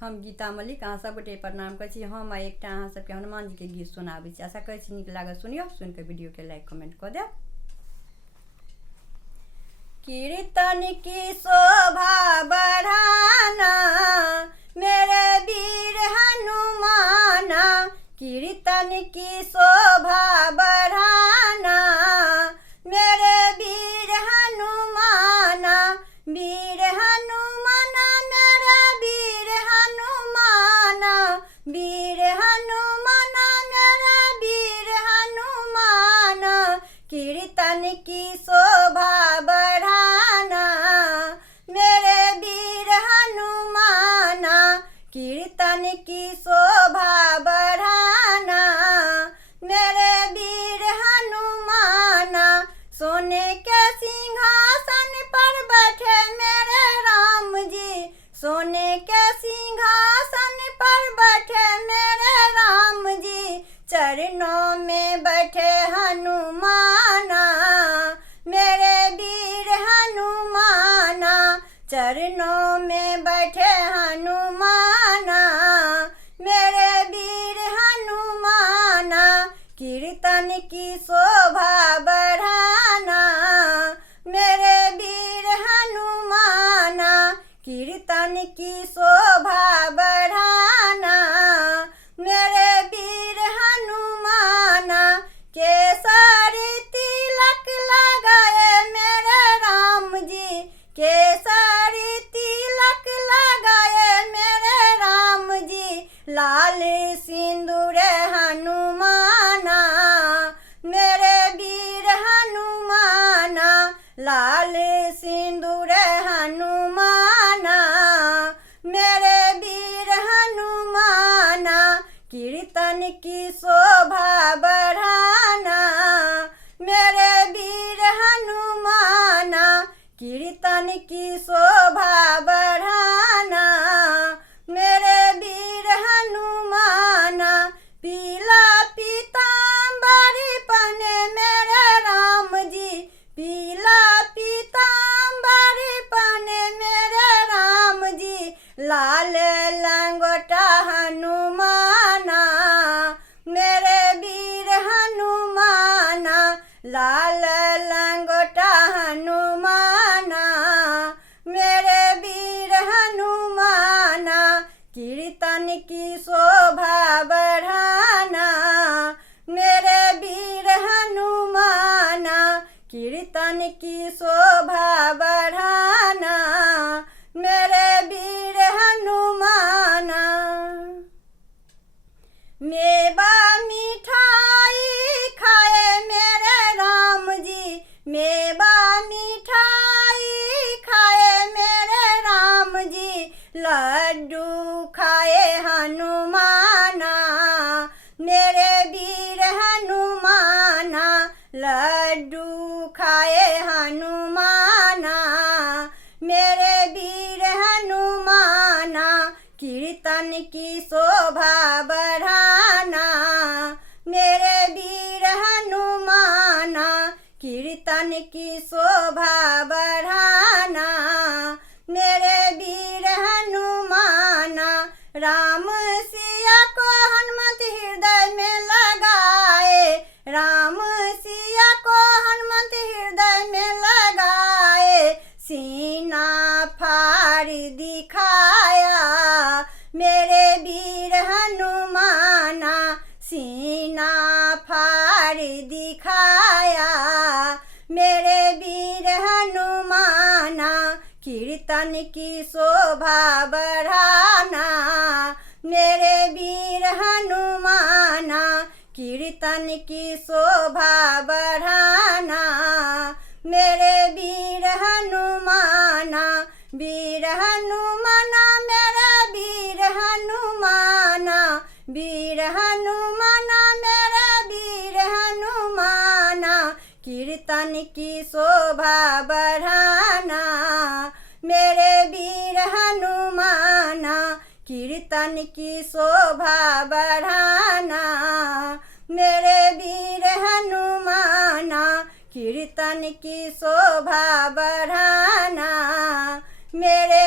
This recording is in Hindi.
हम गीता मलिक अहाँ सबगोटे प्रणाम करै छी। हम एकटा अहाँ सबके हनुमान जी के गीत सुनाबै छी। आशा करै छी नीक लागत, सुनियो, सुन के वीडियो के लाइक कमेंट कऽ देब। कीर्तन की शोभा बढ़ाना मेरे वीर हनुमाना, कीर्तन की शोभा बढ़ाना मेरे वीर हनुमाना, वीर हनुमाना मेरा वीर हनुमाना, वीर हनुमाना मेरा वीर हनुमाना, कीर्तन की शोभा बढ़ाना मेरे वीर हनुमाना, कीर्तन की शोभा बढ़ाना मेरे वीर हनुमाना। सोने के सिंहासन पर बैठे मेरे राम जी, सोने के सिंहासन पर बैठे मेरे राम जी, चरणों में बैठे हनुमाना मेरे वीर हनुमाना, चरणों में बैठे हनुमाना मेरे वीर हनुमाना, कीर्तन की शोभा बढ़ाना मेरे वीर हनुमाना, कीर्तन की शोभा बढ़ाना मेरे वीर हनुमाना। केसरी तिलक लगाए मेरे राम जी, केसरी तिलक लगाए मेरे राम जी, लाल सिंदूर हनुमाना मेरे वीर हनुमाना, लाल सिंदूर हनुमाना मेरे वीर हनुमाना, कीर्तन की शोभा बढ़ाना मेरे वीर हनुमाना, कीर्तन की शोभा बढ़ाना मेरे वीर हनुमाना। पीला पीताम्बर पहने मेरे राम जी, पीला पीताम्बर पहने मेरे राम जी, लाल लंगोटा हनुमाना मेरे वीर हनुमाना, लाल लंगोटा हनुमाना मेरे वीर हनुमाना, कीर्तन की शोभा बढ़ाना मेरे वीर हनुमाना, कीर्तन की शोभा बढ़ाना मेरे वीर हनुमाना। मेवा मिठाई खाए मेरे राम जी, मेवा मिठाई खाए मेरे राम जी, लड्डू खाए हनुमाना मेरे वीर हनुमाना, लड्डू खाए हनुमाना मेरे वीर हनुमाना, कीर्तन की शोभा बढ़ाना मेरे वीर हनुमाना, कीर्तन की शोभा बढ़ाना मेरे वीर हनुमाना। राम सिया को हनुमत हृदय में लगाए, राम सिया को हनुमत हृदय में लगाए, सीना फाड़ दिखाया मेरे वीर हनुमाना, सीना फाड़ दिखाया मेरे वीर हनुमाना, कीर्तन की शोभा बढ़ाना मेरे वीर हनुमाना, कीर्तन की शोभा बढ़ाना मेरे वीर हनुमाना, वीर हनुमाना मेरा वीर हनुमाना, वीर हनुमाना मेरा वीर हनुमाना, कीर्तन की शोभा बढ़ाना मेरे वीर हनुमाना, कीर्तन की शोभा बढ़ाना मेरे वीर हनुमाना, कीर्तन की शोभा बढ़ाना मेरे